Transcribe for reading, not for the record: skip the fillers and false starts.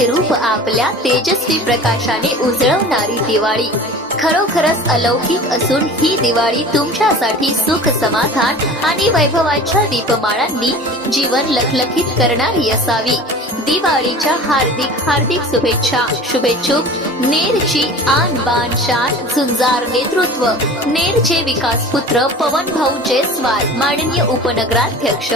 ज्योतीचे रूप आपल्या तेजस्वी प्रकाशाने उजळवणारी दिवाळी खरोखरच अलौकिक असून ही दिवाळी तुमच्यासाठी सुख, समाधान आणि वैभवाच्या दीपमाळांनी जीवन लखलखित करणारी असावी। दिवाळीच्या हार्दिक हार्दिक शुभेच्छा। शुभेच्छुक नेरची आन बान शान झुंजार नेतृत्व, नेरचे विकास पुत्र पवन भाऊ जयस्वाल, माननीय उपनगराध्यक्ष।